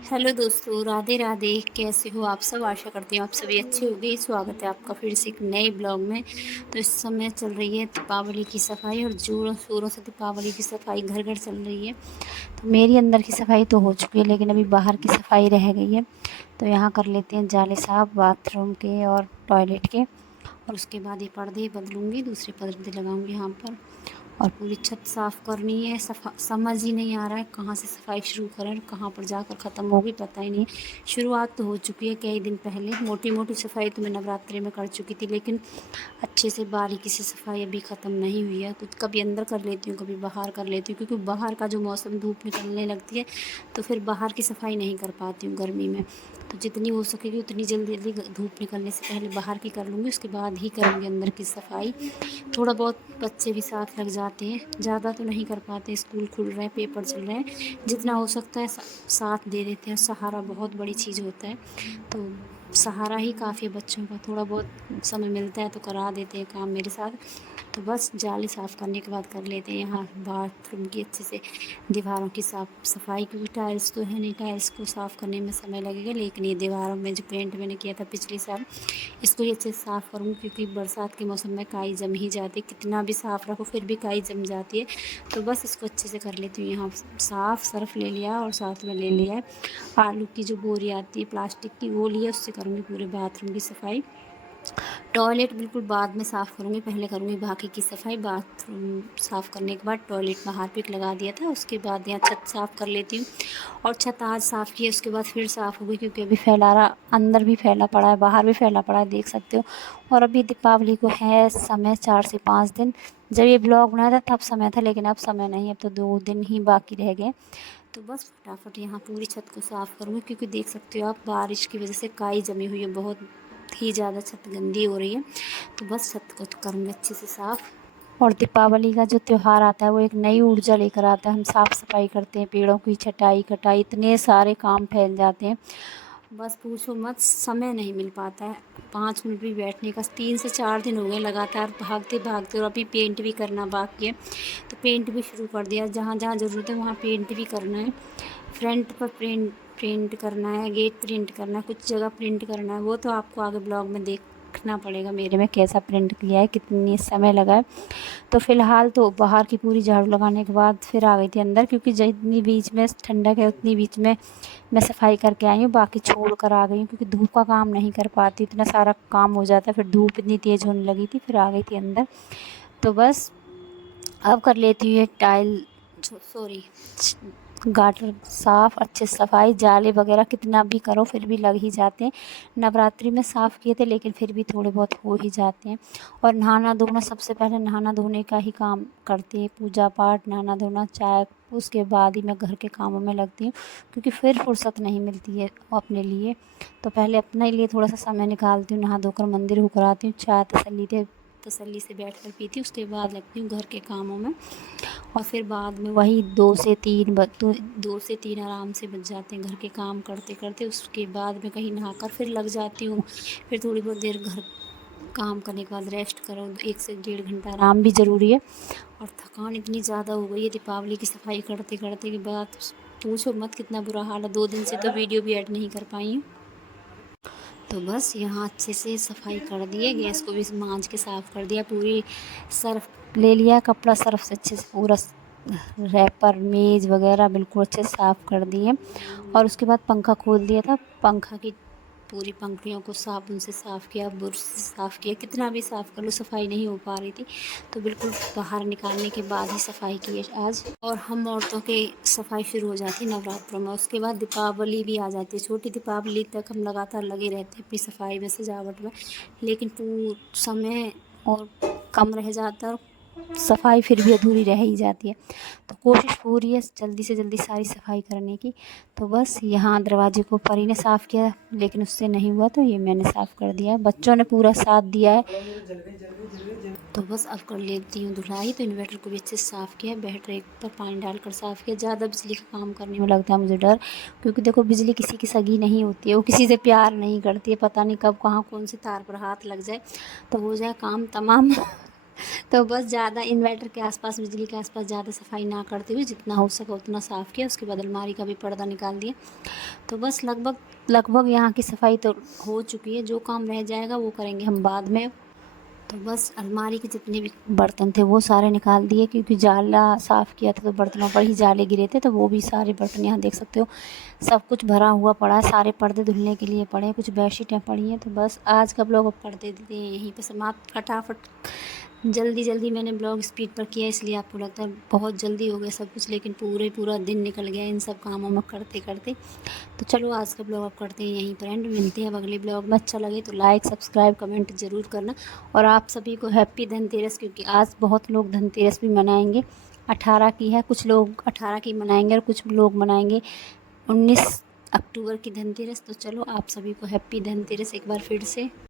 Hello दोस्तों, राधे राधे। कैसे हो आप सब? आशा करती हूँ आप सभी अच्छे होंगे। स्वागत है आपका फिर से एक नए ब्लॉग में। तो इस समय चल रही है दीपावली की सफाई और जोरों शोरों से दीपावली की सफाई घर घर चल रही है। तो मेरी अंदर की सफाई तो हो चुकी है, लेकिन अभी बाहर की सफाई रह गई है। तो यहाँ कर लेते हैं जाले साफ बाथरूम के और टॉयलेट के। और उसके बाद ये पर्दे बदलूँगी, दूसरे पर्दे लगाऊँगी यहाँ पर। और पूरी छत साफ़ करनी है। समझ ही नहीं आ रहा है कहाँ से सफाई शुरू करें और कहाँ पर जाकर ख़त्म होगी, पता ही नहीं। शुरुआत तो हो चुकी है कई दिन पहले। मोटी मोटी सफाई तो मैं नवरात्रि में कर चुकी थी, लेकिन अच्छे से बारीकी से सफाई अभी ख़त्म नहीं हुई है। कुछ कभी अंदर कर लेती हूँ, कभी बाहर कर लेती हूँ, क्योंकि बाहर का जो मौसम धूप निकलने लगती है तो फिर बाहर की सफाई नहीं कर पाती हूँ गर्मी में। तो जितनी हो सकेगी उतनी जल्दी जल्दी धूप निकलने से पहले बाहर की कर लूँगी, उसके बाद ही करूँगी अंदर की सफाई। थोड़ा बहुत बच्चे भी साथ लग जाते हैं, ज़्यादा तो नहीं कर पाते, स्कूल खुल रहे हैं, पेपर चल रहे हैं। जितना हो सकता है साथ दे देते हैं। सहारा बहुत बड़ी चीज़ होता है, तो सहारा ही काफ़ी है बच्चों का। थोड़ा बहुत समय मिलता है तो करा देते हैं काम मेरे साथ। तो बस जाली साफ़ करने के बाद कर लेते हैं यहाँ बाथरूम की अच्छे से दीवारों की साफ़ सफाई, क्योंकि टाइल्स तो है नहीं, टाइल्स को साफ़ करने में समय लगेगा। लेकिन ये दीवारों में जो पेंट मैंने किया था पिछले साल, इसको ही अच्छे से साफ़ करूँगी, क्योंकि बरसात के मौसम में काई जम ही जाती है। कितना भी साफ़ रखो फिर भी काई जम जाती है। तो बस इसको अच्छे से कर लेती हूँ यहाँ साफ़। सर्फ़ ले लिया और साथ में ले लिया है आलू की जो बोरी आती है प्लास्टिक की, वो लिया, उससे करूँगी पूरे बाथरूम की सफाई। टॉयलेट बिल्कुल बाद में साफ़ करूँगी, पहले करूँगी बाकी की सफाई। बाथरूम साफ़ करने के बाद टॉयलेट में हार्पिक लगा दिया था, उसके बाद यहाँ छत साफ़ कर लेती हूँ। और छत आज साफ़ की है, उसके बाद फिर साफ़ होगी, क्योंकि अभी फैला रहा, अंदर भी फैला पड़ा है, बाहर भी फैला पड़ा है, देख सकते हो। और अभी दीपावली को है समय 4 से 5 दिन। जब ये ब्लॉग बनाया था तब समय था, लेकिन अब समय नहीं है, अब तो 2 दिन ही बाकी रह गए। तो बस फटाफट यहाँ पूरी छत को साफ़ करूँगी, क्योंकि देख सकते हो आप बारिश की वजह से काई जमी हुई है, बहुत ही ज़्यादा छत गंदी हो रही है। तो बस छत को करूँगी अच्छे से साफ़। और दीपावली का जो त्यौहार आता है वो एक नई ऊर्जा लेकर आता है। हम साफ़ सफाई करते हैं, पेड़ों की छटाई कटाई, इतने सारे काम फैल जाते हैं, बस पूछो मत, समय नहीं मिल पाता है 5 मिनट भी बैठने का। 3 से 4 दिन हो गए लगातार भागते भागते, और अभी पेंट भी करना बाकी है। तो पेंट भी शुरू कर दिया, जहाँ जहाँ ज़रूरत है वहाँ पेंट भी करना है। फ्रंट पर प्रिंट प्रिंट करना है, गेट प्रिंट करना है, कुछ जगह प्रिंट करना है। वो तो आपको आगे ब्लॉग में देखना पड़ेगा मेरे में कैसा प्रिंट किया है, कितनी समय लगा है। तो फ़िलहाल तो बाहर की पूरी झाड़ू लगाने के बाद फिर आ गई थी अंदर, क्योंकि जितनी बीच में ठंडक है उतनी बीच में मैं सफाई करके आई हूँ, बाकी छोड़ कर आ गई हूँ, क्योंकि धूप का काम नहीं कर पाती, इतना सारा काम हो जाता है। फिर धूप इतनी तेज़ होने लगी थी, फिर आ गई थी अंदर। तो बस अब कर लेती हूँ ये टाइल, सॉरी, गाटर साफ़, अच्छे से सफाई। जाले वगैरह कितना भी करो फिर भी लग ही जाते हैं। नवरात्रि में साफ़ किए थे, लेकिन फिर भी थोड़े बहुत हो ही जाते हैं। और नहाना धोना, सबसे पहले नहाना धोने का ही काम करते हैं, पूजा पाठ, नहाना धोना, चाय, उसके बाद ही मैं घर के कामों में लगती हूँ, क्योंकि फिर फुर्सत नहीं मिलती है अपने लिए। तो पहले अपने लिए थोड़ा सा समय निकालती हूँ, नहा धोकर मंदिर होकर आती हूँ, चाय तसल्ली से बैठ कर पीती हूँ, उसके बाद लगती हूँ घर के कामों में। और फिर बाद में वही 2 से 3 आराम से बज जाते हैं घर के काम करते करते। उसके बाद में कहीं नहाकर फिर लग जाती हूँ। फिर थोड़ी बहुत देर घर काम करने के बाद रेस्ट करो, 1 से 1.5 घंटा आराम भी ज़रूरी है। और थकान इतनी ज़्यादा हो गई है दीपावली की सफाई करते करते के बाद, पूछो मत कितना बुरा हाल है। 2 दिन से तो वीडियो भी ऐड नहीं कर पाई हूँ। तो बस यहाँ अच्छे से सफाई कर दिए, गैस को भी मांज के साफ़ कर दिया, पूरी सर्फ़ ले लिया कपड़ा, सर्फ़ से अच्छे से पूरा रैपर मेज़ वगैरह बिल्कुल अच्छे से साफ़ कर दिए। और उसके बाद पंखा खोल दिया था, पंखा की पूरी पंखुड़ियों को साबुन से साफ़ किया, ब्रश से साफ़ किया। कितना भी साफ़ कर लो सफाई नहीं हो पा रही थी, तो बिल्कुल बाहर निकालने के बाद ही सफाई की है आज। और हम औरतों की सफाई शुरू हो जाती है नवरात्रों में, उसके बाद दीपावली भी आ जाती है। छोटी दीपावली तक हम लगातार लगे रहते हैं अपनी सफाई में, सजावट में, लेकिन समय और कम रह जाता है, और सफाई फिर भी अधूरी रह ही जाती है। तो कोशिश पूरी है जल्दी से जल्दी सारी सफाई करने की। तो बस यहाँ दरवाजे को परी ने साफ़ किया, लेकिन उससे नहीं हुआ, तो ये मैंने साफ़ कर दिया है, बच्चों ने पूरा साथ दिया है। तो बस अब कर लेती हूँ धुलाई। तो इन्वर्टर को भी अच्छे से साफ़ किया, बैटरी पर पानी डालकर साफ़ किया। ज़्यादा बिजली का काम करने में लगता है मुझे डर, क्योंकि देखो बिजली किसी की सगी नहीं होती है, वो किसी से प्यार नहीं करती है। पता नहीं कब कहाँ कौन से तार पर हाथ लग जाए तो हो जाए काम तमाम। तो बस ज़्यादा इन्वर्टर के आसपास, बिजली के आसपास ज़्यादा सफाई ना करते हुए जितना हो सका उतना साफ़ किया। उसके बाद अलमारी का भी पर्दा निकाल दिया। तो बस लगभग लगभग यहाँ की सफाई तो हो चुकी है। जो काम रह जाएगा वो करेंगे हम बाद में। तो बस अलमारी के जितने भी बर्तन थे वो सारे निकाल दिए, क्योंकि जाला साफ़ किया था तो बर्तनों पर ही जाले गिरे थे। तो वो भी सारे बर्तन यहाँ देख सकते हो, सब कुछ भरा हुआ पड़ा है। सारे पर्दे धुलने के लिए पड़े हैं, कुछ बेडशीटें पड़ी हैं। तो बस आज का ब्लॉग अब कर देते हैं यहीं पे समाप्त। फटाफट जल्दी मैंने ब्लॉग स्पीड पर किया, इसलिए आपको लगता है बहुत जल्दी हो गया सब कुछ, लेकिन पूरा दिन निकल गया इन सब कामों में करते करते। तो चलो आज का ब्लॉग अब करते हैं यहीं पर एंड। मिलते हैं अब अगले ब्लॉग में। अच्छा लगे तो लाइक, सब्सक्राइब, कमेंट ज़रूर करना। और आप सभी को हैप्पी धनतेरस, क्योंकि आज बहुत लोग धनतेरस भी मनाएंगे। 18 की है, कुछ लोग 18 की मनाएंगे और कुछ लोग मनाएंगे 19 अक्टूबर की धनतेरस। तो चलो आप सभी को हैप्पी धनतेरस एक बार फिर से।